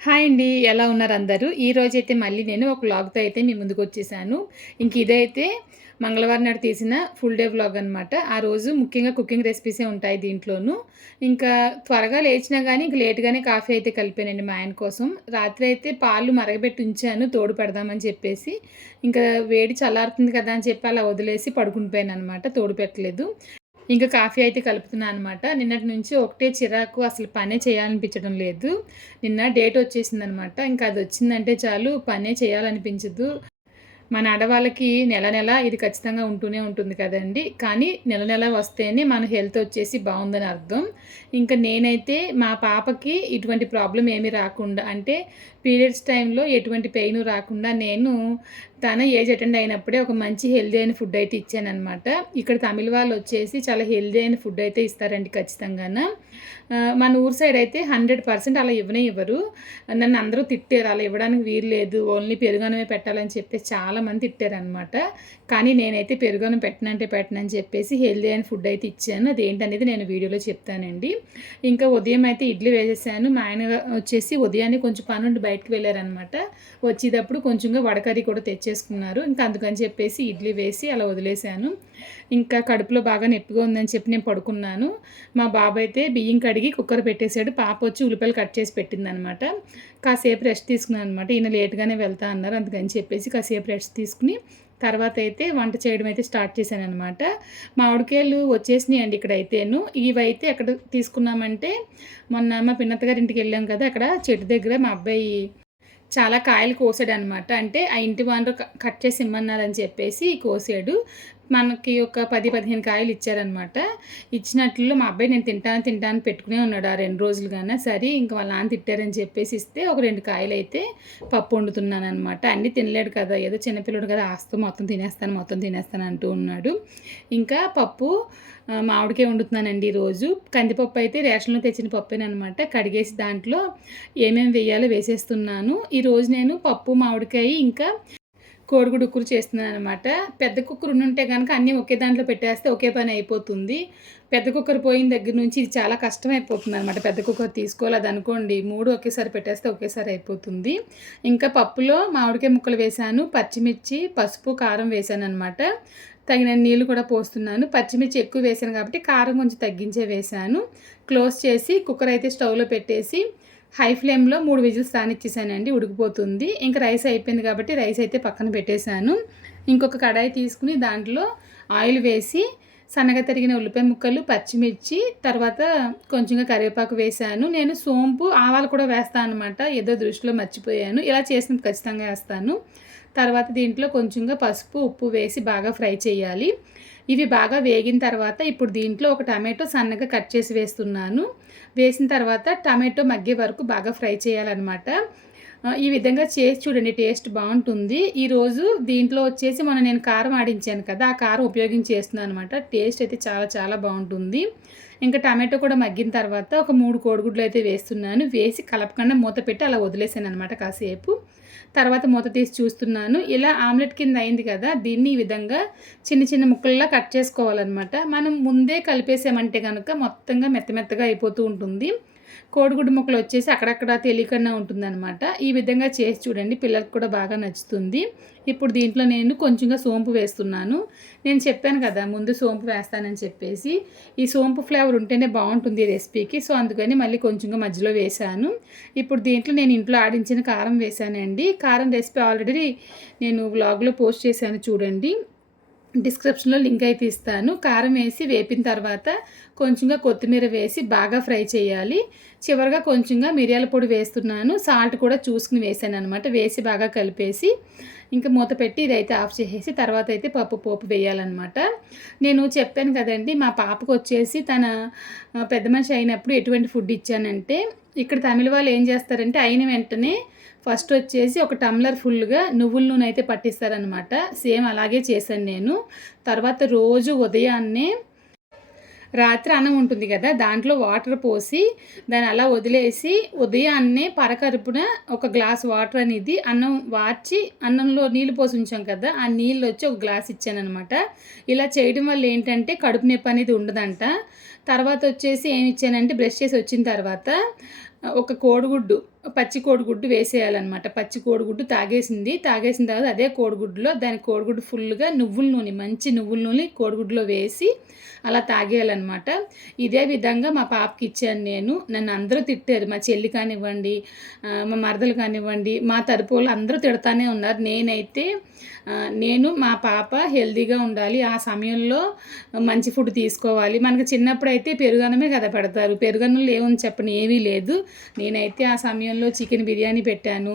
Hi అండి. ఎలా ఉన్నారు అందరూ? ఈరోజైతే మళ్ళీ నేను ఒక వ్లాగ్‌తో అయితే మీ ముందుకొచ్చేసాను. ఇదైతే మంగళవారం నాడు తీసిన ఫుల్ డే వ్లాగ్ అనమాట. ఆ రోజు ముఖ్యంగా కుకింగ్ రెసిపీసే ఉంటాయి దీంట్లోనూ. ఇంకా త్వరగా లేచినా గానీ ఇంక లేట్‌గానే కాఫీ అయితే కలిపానండి మా ఆయన కోసం. రాత్రి అయితే పాలు మరగబెట్టి ఉంచాను తోడు పెడదామని చెప్పేసి. ఇంకా వేడి చల్లారుతుంది కదా అని చెప్పి అలా వదిలేసి పడుకుని పోయాననమాట. తోడు పెట్టలేదు. ఇంకా కాఫీ అయితే కలుపుతున్నా అనమాట. నిన్నటి నుంచి ఒకటే చిరాకు, అసలు పనే చేయాలనిపించడం లేదు. నిన్న డేట్ వచ్చేసిందనమాట. ఇంకా అది వచ్చిందంటే చాలు పనే చేయాలనిపించదు. మన ఆడవాళ్ళకి నెల నెల ఇది ఖచ్చితంగా ఉంటూనే ఉంటుంది కదండీ! కానీ నెల నెల వస్తేనే మన హెల్త్ వచ్చేసి బావుందని అర్థం. ఇంకా నేనైతే మా పాపకి ఇటువంటి ప్రాబ్లమ్ ఏమీ రాకుండా, అంటే పీరియడ్స్ టైంలో ఎటువంటి పెయిను రాకుండా నేను తన ఏజ్ అటెండ్ అయినప్పుడే ఒక మంచి హెల్తీ అయిన ఫుడ్ అయితే ఇచ్చాననమాట. ఇక్కడ తమిళ్ వాళ్ళు వచ్చేసి చాలా హెల్తీ అయిన ఫుడ్ అయితే ఇస్తారండి ఖచ్చితంగాన. మన ఊరు సైడ్ అయితే 100% అలా ఇవ్వనే ఇవ్వరు. నన్ను అందరూ తిట్టారు. అలా ఇవ్వడానికి వీలు లేదు. ఓన్లీ పెరుగన్నమే పెట్టాలని చెప్పేసి చాలామంది తిట్టారనమాట. కానీ నేనైతే పెరుగన్నం పెట్టనని చెప్పేసి హెల్తీ అయిన ఫుడ్ అయితే ఇచ్చాను. అదేంటనేది నేను వీడియోలో చెప్తానండి. ఇంకా ఉదయం అయితే ఇడ్లీ వేసేసాను. మా ఆయన వచ్చేసి ఉదయాన్నే కొంచెం పనుండి బయటకు వెళ్ళారనమాట. వచ్చేటప్పుడు కొంచెంగా వడకర్రీ కూడా తెచ్చేసుకున్నారు. ఇంకా అందుకని చెప్పేసి ఇడ్లీ వేసి అలా వదిలేశాను. ఇంకా కడుపులో బాగా నొప్పిగా ఉందని చెప్పి నేను పడుకున్నాను. మా బాబు అయితే బియ్యం కడిగి కుక్కర్ పెట్టేశాడు. పాప వచ్చి ఉల్లిపాయలు కట్ చేసి పెట్టిందనమాట. కాసేపు రెస్ట్ తీసుకున్నాను అనమాట. ఈయన లేట్‌గానే వెళ్తా అన్నారు. అందుకని చెప్పేసి కాసేపు రెస్ట్ తీసుకుని తర్వాత అయితే వంట చేయడం అయితే స్టార్ట్ చేశాననమాట. మామిడికాయలు వచ్చేసినాయండి ఇక్కడైతేను. ఇవైతే ఎక్కడ తీసుకున్నామంటే మొన్న మా పిన్నత్త గారి ఇంటికి వెళ్ళాం కదా! అక్కడ చెట్టు దగ్గర మా అబ్బాయి చాలా కాయలు కోసాడనమాట. అంటే ఆ ఇంటి ఓనరు కట్ చేసి ఇమ్మన్నారని చెప్పేసి కోసాడు. మనకి ఒక 10, 15 కాయలు ఇచ్చారనమాట. ఇచ్చినట్లో మా అబ్బాయి నేను తింటాను పెట్టుకునే ఉన్నాడు ఆ 2 రోజులుగాన. సరే ఇంక వాళ్ళ నాన్న తిట్టారని చెప్పేసి ఇస్తే ఒక 2 కాయలైతే పప్పు వండుతున్నాననమాట. అన్నీ తినలేడు కదా! ఏదో చిన్నపిల్లోడు కదా! ఆస్తో మొత్తం తినేస్తాను అంటూ ఉన్నాడు. ఇంకా పప్పు మామిడికాయ వండుతున్నానండి ఈరోజు. కందిపప్పు అయితే రేషన్‌లో తెచ్చిన పప్పేననమాట. కడిగేసి దాంట్లో ఏమేమి వేయాలో వేసేస్తున్నాను. ఈరోజు నేను పప్పు, మామిడికాయ ఇంకా కోడిగుడ్డు కూర చేస్తున్నాననమాట. పెద్ద కుక్కర్ ఉండుంటే గనక అన్నీ ఒకే దాంట్లో పెట్టేస్తే ఒకే పని అయిపోతుంది. పెద్ద కుక్కర్ పోయిన దగ్గర నుంచి ఇది చాలా కష్టమైపోతుందనమాట. పెద్ద కుక్కర్ తీసుకోలేదనుకోండి 3 ఒకేసారి పెట్టేస్తే ఒకేసారి అయిపోతుంది. ఇంకా పప్పులో మామిడికాయ ముక్కలు వేశాను, పచ్చిమిర్చి, పసుపు, కారం వేశాననమాట. తగినన్ని నీళ్ళు కూడా పోస్తున్నాను. పచ్చిమిర్చి ఎక్కువ వేశాను కాబట్టి కారం కొంచెం తగ్గించే వేశాను. క్లోజ్ చేసి కుక్కర్ అయితే స్టవ్‌లో పెట్టేసి హై ఫ్లేమ్‌లో 3 విజిల్స్ రానిచ్చేసానండి. ఉడికిపోతుంది. ఇంకా రైస్ అయిపోయింది కాబట్టి రైస్ అయితే పక్కన పెట్టేశాను. ఇంకొక కడాయి తీసుకుని దాంట్లో ఆయిల్ వేసి సన్నగా తరిగిన ఉల్లిపాయ ముక్కలు, పచ్చిమిర్చి, తర్వాత కొంచెంగా కరివేపాకు వేశాను. నేను సోంపు, ఆవాలు కూడా వేస్తాను అనమాట. ఏదో దృష్టిలో మర్చిపోయాను. ఇలా చేసినప్పుడు ఖచ్చితంగా వేస్తాను. తర్వాత దీంట్లో కొంచెంగా పసుపు, ఉప్పు వేసి బాగా ఫ్రై చేయాలి. ఇవి బాగా వేగిన తర్వాత ఇప్పుడు దీంట్లో ఒక టమాటో సన్నగా కట్ చేసి వేస్తున్నాను. వేసిన తర్వాత టమాటో మగ్గే వరకు బాగా ఫ్రై చేయాలన్నమాట. ఈ విధంగా చేసి చూడండి, టేస్ట్ బాగుంటుంది. ఈరోజు దీంట్లో వచ్చేసి మొన్న నేను కారం ఆడించాను కదా! ఆ కారం ఉపయోగించి చేస్తున్నాను అనమాట. టేస్ట్ అయితే చాలా చాలా బాగుంటుంది. ఇంకా టమాటో కూడా మగ్గిన తర్వాత ఒక 3 కోడిగుడ్లు అయితే వేస్తున్నాను. వేసి కలపకుండా మూత పెట్టి అలా వదిలేసాను అనమాట కాసేపు. తర్వాత మూత తీసి చూస్తున్నాను. ఇలా ఆమ్లెట్ కింద అయింది కదా! దీన్ని ఈ విధంగా చిన్న చిన్న ముక్కల్లా కట్ చేసుకోవాలన్నమాట. మనం ముందే కలిపేసామంటే గనుక మొత్తంగా మెత్తగా అయిపోతూ ఉంటుంది. కోడిగుడ్డు ముక్కలు వచ్చేసి అక్కడక్కడ తెలియకుండా ఉంటుందన్నమాట. ఈ విధంగా చేసి చూడండి, పిల్లలకు కూడా బాగా నచ్చుతుంది. ఇప్పుడు దీంట్లో నేను కొంచెంగా సోంపు వేస్తున్నాను. నేను చెప్పాను కదా ముందు సోంపు వేస్తానని చెప్పేసి. ఈ సోంపు ఫ్లేవర్ ఉంటేనే బాగుంటుంది ఈ రెసిపీకి. సో అందుకని మళ్ళీ కొంచెంగా మధ్యలో వేశాను. ఇప్పుడు దీంట్లో నేను ఇంట్లో ఆడించిన కారం వేశానండి. కారం రెసిపీ ఆల్రెడీ నేను వ్లాగ్లో పోస్ట్ చేశాను చూడండి. డిస్క్రిప్షన్‌లో లింక్ అయితే ఇస్తాను. కారం వేసి వేపిన తర్వాత కొంచెంగా కొత్తిమీర వేసి బాగా ఫ్రై చేయాలి. చివరగా కొంచెంగా మిరియాల పొడి వేస్తున్నాను. సాల్ట్ కూడా చూసుకుని వేసాననమాట. వేసి బాగా కలిపేసి ఇంకా మూత పెట్టి ఇదైతే ఆఫ్ చేసేసి తర్వాత అయితే పోపు వేయాలన్నమాట. నేను చెప్పాను కదండీ, మా పాపకు వచ్చేసి తన పెద్ద మనిషి అయినప్పుడు ఎటువంటి ఫుడ్ ఇచ్చానంటే, ఇక్కడ తమిళ వాళ్ళు ఏం చేస్తారంటే అయిన వెంటనే ఫస్ట్ వచ్చేసి ఒక టమ్లర్ ఫుల్గా నువ్వుల నూనె అయితే పట్టిస్తారనమాట. సేమ్ అలాగే చేశాను నేను. తర్వాత రోజు ఉదయాన్నే రాత్రి అన్నం ఉంటుంది కదా, దాంట్లో వాటర్ పోసి దాన్ని అలా వదిలేసి ఉదయాన్నే పరకరుపున ఒక గ్లాస్ వాటర్ అనేది అన్నం వార్చి అన్నంలో నీళ్ళు పోసి ఉంచాం కదా, ఆ నీళ్ళు వచ్చి ఒక గ్లాస్ ఇచ్చానమాట. ఇలా చేయడం వల్ల ఏంటంటే కడుపు నొప్పి అనేది ఉండదంట. తర్వాత వచ్చేసి ఏమి ఇచ్చానంటే బ్రష్ చేసి వచ్చిన తర్వాత ఒక కోడిగుడ్డు పచ్చి కోడిగుడ్డు వేసేయాలన్నమాట. పచ్చి కోడిగుడ్డు తాగేసిన తర్వాత అదే కోడిగుడ్డులో దాని కోడిగుడ్డు ఫుల్గా నువ్వుల నూనె, మంచి నువ్వుల నూనె కోడిగుడ్డులో వేసి అలా తాగేయాలన్నమాట. ఇదే విధంగా మా పాపకి ఇచ్చాను నేను. నన్ను అందరూ తిట్టారు. మా చెల్లి కానివ్వండి, మా మరదలు కానివ్వండి, మా తరపు వాళ్ళు అందరూ తిడతానే ఉన్నారు. నేను మా పాప హెల్తీగా ఉండాలి, ఆ సమయంలో మంచి ఫుడ్ తీసుకోవాలి. మనకు చిన్నప్పుడైతే పెరుగన్నమే కదా పెడతారు. పెరుగన్నంలో ఏముంది చెప్పండి, ఏమీ లేదు. నేనైతే ఆ సమయంలో చికెన్ బిర్యానీ పెట్టాను,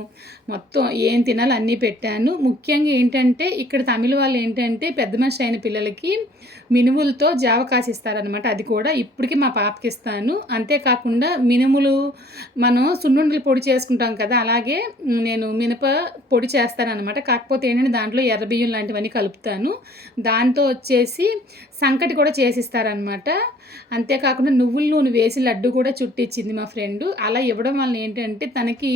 మొత్తం ఏం తినాలో అన్నీ పెట్టాను. ముఖ్యంగా ఏంటంటే ఇక్కడ తమిళ వాళ్ళు ఏంటంటే పెద్ద మనిషి అయిన పిల్లలకి మినుములతో జావ కాసిస్తారనమాట. అది కూడా ఇప్పటికీ మా పాపకి ఇస్తాను. అంతేకాకుండా మినుములు మనం సున్నుండలు పొడి చేసుకుంటాం కదా, అలాగే నేను మినప పొడి చేస్తానన్నమాట. కాకపోతే ఏంటంటే దాంట్లో ఎర్రబియ్యం లాంటివన్నీ కలుపుతాను. దాంతో వచ్చేసి సంకటి కూడా చేసిస్తారనమాట. అంతేకాకుండా నువ్వుల నూనె వేసి లడ్డు కూడా చుట్టించింది మా ఫ్రెండు. అలా ఇవ్వడం వల్ల ఏంటంటే తనకి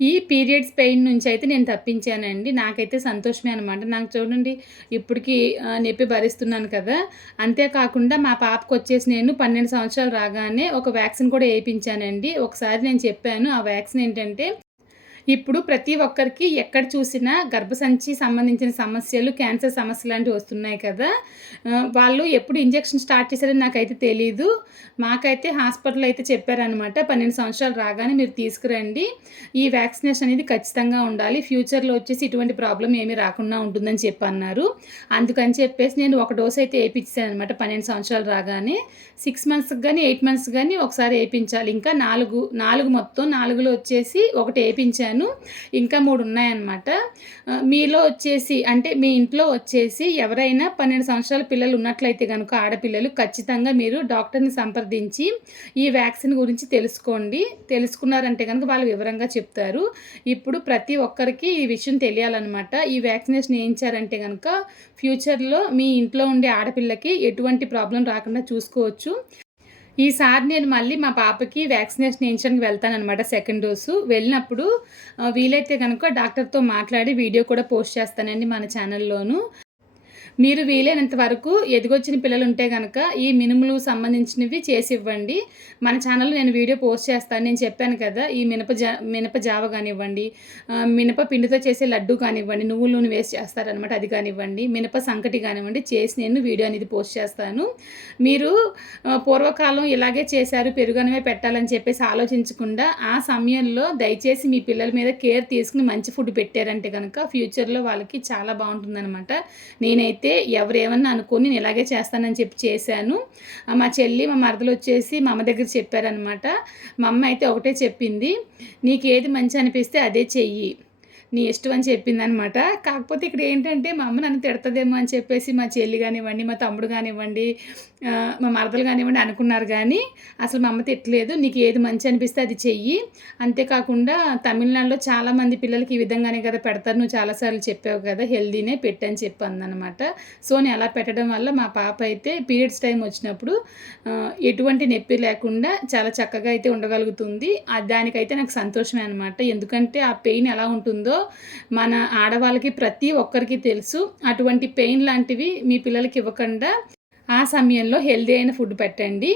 ఈ పీరియడ్స్ పెయిన్ నుంచి అయితే నేను తప్పించానండి. నాకైతే సంతోషమే అనమాట. నాకు చూడండి ఇప్పటికి నొప్పి భరిస్తున్నాను కదా. అంతేకాకుండా మా పాపకు వచ్చేసి నేను 12 సంవత్సరాలు రాగానే ఒక వ్యాక్సిన్ కూడా వేయించానండి. ఒకసారి నేను చెప్పాను. ఆ వ్యాక్సిన్ ఏంటంటే ఇప్పుడు ప్రతి ఒక్కరికి ఎక్కడ చూసినా గర్భసంచి సంబంధించిన సమస్యలు, క్యాన్సర్ సమస్యలు లాంటివి వస్తున్నాయి కదా. వాళ్ళు ఎప్పుడు ఇంజెక్షన్ స్టార్ట్ చేశారని నాకైతే తెలీదు. మాకైతే హాస్పిటల్ అయితే చెప్పారనమాట, 12 సంవత్సరాలు రాగానే మీరు తీసుకురండి, ఈ వ్యాక్సినేషన్ అనేది ఖచ్చితంగా ఉండాలి, ఫ్యూచర్లో వచ్చేసి ఇటువంటి ప్రాబ్లం ఏమీ రాకుండా ఉంటుందని చెప్పి అన్నారు. అందుకని చెప్పేసి నేను ఒక డోస్ అయితే వేయించాను అనమాట. 12 సంవత్సరాలు రాగానే 6 మంత్స్కి కానీ 8 మంత్స్ కానీ ఒకసారి వేయించాలి. ఇంకా 4 మొత్తం 4లో వచ్చేసి ఒకటి వేయించాను, ఇంకా 3 ఉన్నాయన్నమాట. మీలో వచ్చేసి అంటే మీ ఇంట్లో వచ్చేసి ఎవరైనా 12 సంవత్సరాల పిల్లలు ఉన్నట్లయితే కనుక ఆడపిల్లలు ఖచ్చితంగా మీరు డాక్టర్ని సంప్రదించి ఈ వ్యాక్సిన్ గురించి తెలుసుకున్నారంటే కనుక వాళ్ళు వివరంగా చెప్తారు. ఇప్పుడు ప్రతి ఒక్కరికి ఈ విషయం తెలియాలన్నమాట. ఈ వ్యాక్సినేషన్ వేయించారంటే కనుక ఫ్యూచర్లో మీ ఇంట్లో ఉండే ఆడపిల్లకి ఎటువంటి ప్రాబ్లం రాకుండా చూసుకోవచ్చు. ఈసారి నేను మళ్ళీ మా పాపకి వ్యాక్సినేషన్ వేయించడానికి వెళ్తానన్నమాట, సెకండ్ డోసు. వెళ్ళినప్పుడు వీలైతే కనుక డాక్టర్తో మాట్లాడి వీడియో కూడా పోస్ట్ చేస్తానండి మన ఛానల్లోను. మీరు వీలైనంత వరకు ఎదిగొచ్చిన పిల్లలు ఉంటే కనుక ఈ మినుములు సంబంధించినవి చేసి ఇవ్వండి. మన ఛానల్లో నేను వీడియో పోస్ట్ చేస్తాను. నేను చెప్పాను కదా, ఈ మినప జావ కానివ్వండి, మినప పిండితో చేసే లడ్డు కానివ్వండి, నువ్వుల నూనె వేసి చేస్తారనమాట, అది కానివ్వండి, మినప సంకటి కానివ్వండి, చేసి నేను వీడియో అనేది పోస్ట్ చేస్తాను. మీరు పూర్వకాలం ఇలాగే చేశారు, పెరుగన్నమే పెట్టాలని చెప్పేసి ఆలోచించకుండా ఆ సమయంలో దయచేసి మీ పిల్లల మీద కేర్ తీసుకుని మంచి ఫుడ్ పెట్టారంటే కనుక ఫ్యూచర్లో వాళ్ళకి చాలా బాగుంటుందన్నమాట. నేనైతే ఎవరేమన్నా అనుకోని నేను ఇలాగే చేస్తానని చెప్పి చేశాను. మా చెల్లి, మా మరదలు వచ్చేసి మా అమ్మ దగ్గర చెప్పారనమాట. మా అమ్మ అయితే ఒకటే చెప్పింది, నీకు ఏది మంచి అనిపిస్తే అదే చెయ్యి, నీ ఇష్టం అని చెప్పిందనమాట. కాకపోతే ఇక్కడ ఏంటంటే మా అమ్మ నన్ను తిడతదేమో అని చెప్పేసి మా చెల్లి కానివ్వండి, మా తమ్ముడు కానివ్వండి, మా మరదలు కానివ్వండి అనుకున్నారు. కానీ అసలు మా అమ్మ తిట్టలేదు. నీకు ఏది మంచి అనిపిస్తే అది చెయ్యి. అంతేకాకుండా తమిళనాడులో చాలామంది పిల్లలకి ఈ విధంగానే కదా పెడతారు, నువ్వు చాలాసార్లు చెప్పావు కదా, హెల్దీనే పెట్టని చెప్పి అందనమాట. సో నేను అలా పెట్టడం వల్ల మా పాప అయితే పీరియడ్స్ టైం వచ్చినప్పుడు ఎటువంటి నొప్పి లేకుండా చాలా చక్కగా అయితే ఉండగలుగుతుంది. దానికైతే నాకు సంతోషమే అనమాట. ఎందుకంటే ఆ పెయిన్ ఎలా ఉంటుందో మన ఆడవాళ్ళకి ప్రతి ఒక్కరికి తెలుసు. అటువంటి పెయిన్ లాంటివి మీ పిల్లలకి ఇవ్వకుండా ఆ సమయంలో హెల్దీ అయిన ఫుడ్ పెట్టండి.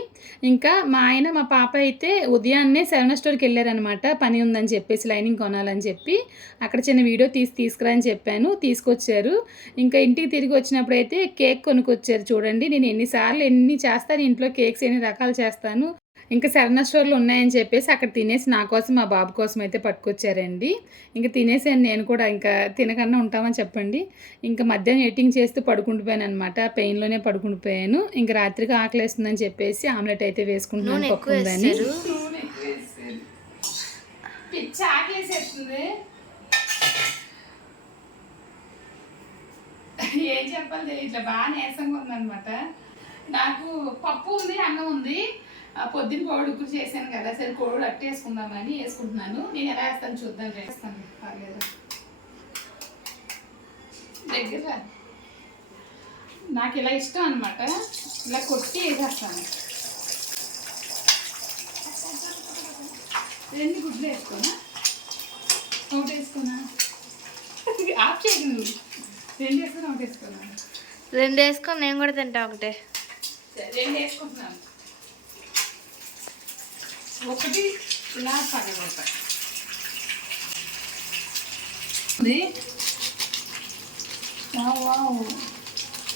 ఇంకా మా పాప అయితే ఉదయాన్నే 7 స్టోర్కి వెళ్ళారనమాట, పని ఉందని చెప్పేసి లైనింగ్ కొనాలని చెప్పి. అక్కడ చిన్న వీడియో తీసుకురా అని చెప్పాను, తీసుకొచ్చారు. ఇంకా ఇంటికి తిరిగి వచ్చినప్పుడు అయితే కేక్ కొనుక్కొచ్చారు. చూడండి నేను ఎన్ని చేస్తాను ఇంట్లో, కేక్స్ ఎన్ని రకాలు చేస్తాను. ఇంకా 7 స్టోర్లు ఉన్నాయని చెప్పేసి అక్కడ తినేసి నా కోసం మా బాబు కోసం అయితే పట్టుకొచ్చారండి. ఇంకా తినేసాను నేను కూడా, ఇంకా తినకుండా ఉంటామని చెప్పండి. ఇంకా మధ్యాహ్నం ఎడిటింగ్ చేస్తూ పడుకుంటుపోయాను అనమాట, పెయిన్లోనే పడుకుంటుపోయాను. ఇంకా రాత్రికి ఆకలేస్తుందని చెప్పేసి ఆమ్లెట్ అయితే వేసుకుంటున్నాను, పప్పు ఉందని. ఏం చెప్పాలి, ఇట్లా బాగా నీరసంగా ఉందనమాట. నాకు పప్పు ఉంది, అన్నం ఉంది. పొద్దున్న కోడి చేశాను కదా, సరే కోడి అట్టు వేసుకుందామని వేసుకుంటున్నాను. నేను ఎలా వేస్తాను చూద్దాం, వేస్తాను పర్లేదు. దగ్గర నాకు ఇలా ఇష్టం అనమాట, ఇలా కొట్టి వేసేస్తాను. 2 గుడ్లు వేసుకోనా, ఒకటి వేసుకున్నా, ఆఫ్ చేయకు నువ్వు. 2 వేసుకుని ఒకటి వేసుకున్నా, 2 వేసుకొని నేను కూడా తింటా ఒకటే. 2 వేసుకుంటున్నాను, ఒకటి ఇలా పగలగొడతా.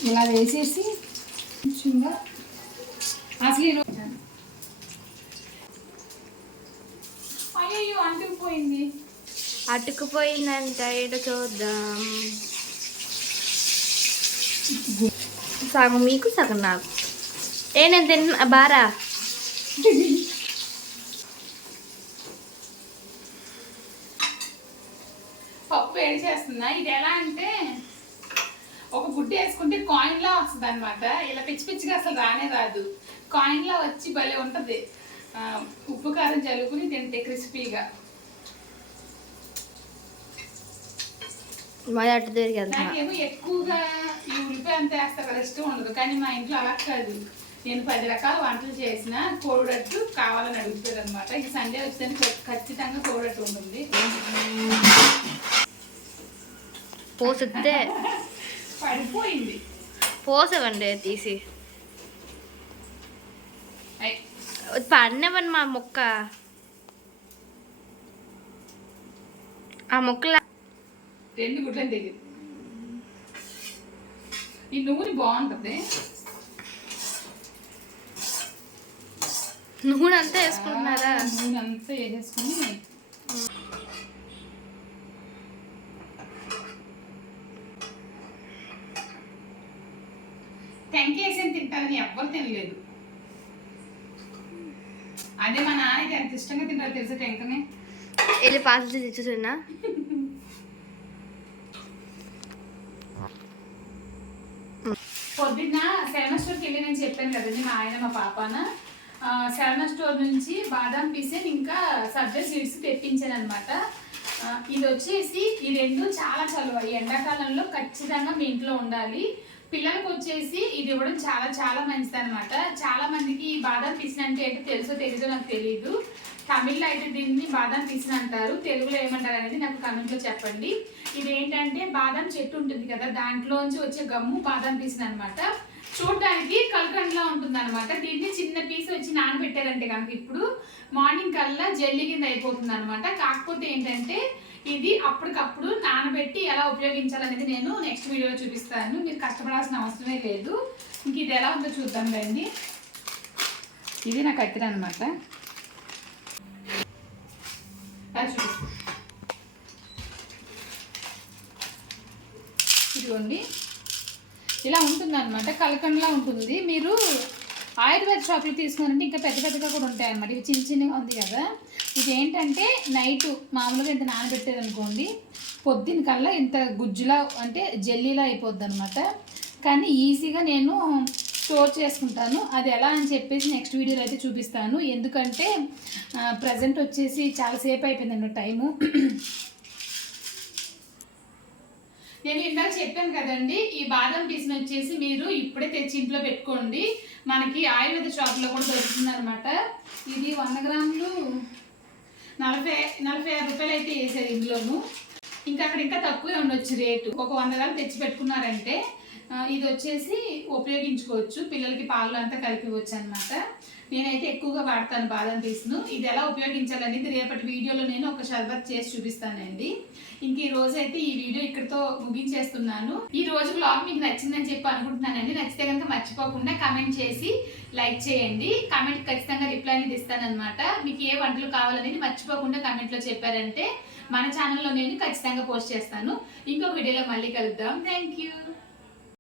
ఇలా వేసేసి కొంచెంగా అసలు అయ్యో అంటుకుపోయింది. అటుకుపోయిందంట. ఏదో చూద్దాం. సగం మీకు సగం నాకు. నేను తిన్నా బారా. పప్పు వేడి చేస్తున్నా. ఇది ఎలా అంటే ఒక గుడ్డ వేసుకుంటే కాయిన్లా వస్తుంది అనమాట. ఇలా పిచ్చి పిచ్చిగా అసలు రానే రాదు. కాయిన్లా వచ్చి భలే ఉంటుంది. ఉప్పు కారం జల్లుకుని తింటే క్రిస్పీగా. అటు తిరిగి నాకేమో ఎక్కువగా ఈ ఉల్లిపాయ అంత వేస్తా కదా ఇష్టం ఉండదు. కానీ మా ఇంట్లో అలా కాదు. నేను 10 రకాల వంటలు చేసిన కోడిరట్టు కావాలని అడుగుతుంది అనమాట. ఈ సండే వచ్చిందని ఖచ్చితంగా కోడిరట్టు ఉంటుంది. పోసిద్దే పడిపోయింది. పోసేవండి తీసి పడినవ్వండి మా మొక్క. ఆ మొక్కల 2 గుడ్లని తెగింది. ఈ నూనె బాగుంటుంది. నూనె అంతా వేసుకుంటున్నారా? నూనె అంతా వేసేసుకుని టెంకేసి తింటారని ఎవ్వరు తినలేదు. అదే మా నాన్నకి ఎంత ఇష్టంగా తింటారు తెలుసా టెంకనే. వెళ్ళి పార్సల్ తెచ్చేసినా. పొద్దున్న శరణ స్టోర్కి వెళ్ళి నేను చెప్పాను కదండి మా ఆయన మా పాపన. శరణ స్టోర్ నుంచి బాదాం పీసెన్ ఇంకా సబ్జా సీడ్స్ తెప్పించాను అనమాట. ఇది వచ్చేసి ఈ 2 చాలా చలువ. ఈ ఎండాకాలంలో ఖచ్చితంగా మీ ఇంట్లో ఉండాలి. పిల్లలకు వచ్చేసి ఇది ఇవ్వడం చాలా చాలా మంచిది అనమాట. చాలా మందికి బాదాం పీసెన్ అంటే ఏంటో తెలుసో తెలీదో నాకు తెలియదు. తమిళ్లో అయితే దీన్ని బాదాం పీసెన్ అంటారు. తెలుగులో ఏమంటారు అనేది నాకు కామెంట్లో చెప్పండి. ఇది ఏంటంటే బాదాం చెట్టు ఉంటుంది కదా, దాంట్లోంచి వచ్చే గమ్ము బాదాం పీసెన్ అనమాట. చూడడానికి కల్కండ్లా ఉంటుంది అనమాట. దీన్ని చిన్న పీస్ వచ్చి నానబెట్టారంటే కనుక ఇప్పుడు మార్నింగ్ కల్లా జెల్లీ కింద అయిపోతుంది అనమాట. కాకపోతే ఏంటంటే ఇది అప్పటికప్పుడు నానబెట్టి ఎలా ఉపయోగించాలనేది నేను నెక్స్ట్ వీడియోలో చూపిస్తాను. మీరు కష్టపడాల్సిన అవసరమే లేదు. ఇంక ఇది ఎలా ఉందో చూద్దాం రండి. ఇది నా కత్తిర అనమాట. ఇదిగోండి ఇలా ఉంటుంది అనమాట. కలకండ్లా ఉంటుంది. మీరు ఆయుర్వేద షాప్లో తీసుకున్నారంటే ఇంకా పెద్ద పెద్దగా కూడా ఉంటాయి అన్నమాట. ఇవి చిన్న చిన్నగా ఉంది కదా. ఇది ఏంటంటే నైట్ మామూలుగా ఇంత నానబెట్టారనుకోండి, పొద్దున్న కల్లా ఇంత గుజ్జులా అంటే జెల్లీలా అయిపోద్ది అనమాట. కానీ ఈజీగా నేను స్టోర్ చేసుకుంటాను. అది ఎలా అని చెప్పేసి నెక్స్ట్ వీడియోలో అయితే చూపిస్తాను. ఎందుకంటే ప్రజెంట్ వచ్చేసి చాలాసేపు అయిపోయిందండి టైము. నేను ఇందాక చెప్పాను కదండి, ఈ బాదం పీస్ని వచ్చేసి మీరు ఇప్పుడే తెచ్చి ఇంట్లో పెట్టుకోండి. మనకి ఆయుర్వేద షాప్లో కూడా దొరుకుతుంది అనమాట. ఇది 100 గ్రాములు 46 రూపాయలు అయితే వేసేది ఇందులోను. ఇంకా అక్కడ ఇంకా తక్కువే ఉండొచ్చు రేటు. ఒక 100 గ్రాములు తెచ్చి పెట్టుకున్నారంటే ఇది వచ్చేసి ఉపయోగించుకోవచ్చు. పిల్లలకి పాలు అంతా కలిపివచ్చు అనమాట. నేనైతే ఎక్కువగా వాడతాను బాదం పీస్ను. ఇది ఎలా ఉపయోగించాలనేది రేపటి వీడియోలో నేను ఒక షర్బత్ చేసి చూపిస్తానండి. ఇంక ఈ రోజు అయితే ఈ వీడియో ఇక్కడితో ముగించేస్తున్నాను. ఈ రోజు బ్లాగ్ మీకు నచ్చిందని చెప్పి అనుకుంటున్నానండి. నచ్చితే కనుక మర్చిపోకుండా కమెంట్ చేసి లైక్ చేయండి. కమెంట్ ఖచ్చితంగా రిప్లై అనేది ఇస్తానన్నమాట. మీకు ఏ వంటలు కావాలనేది మర్చిపోకుండా కమెంట్లో చెప్పారంటే మన ఛానల్లో నేను ఖచ్చితంగా పోస్ట్ చేస్తాను. ఇంకొక వీడియోలో మళ్ళీ కలుద్దాం. Thank you.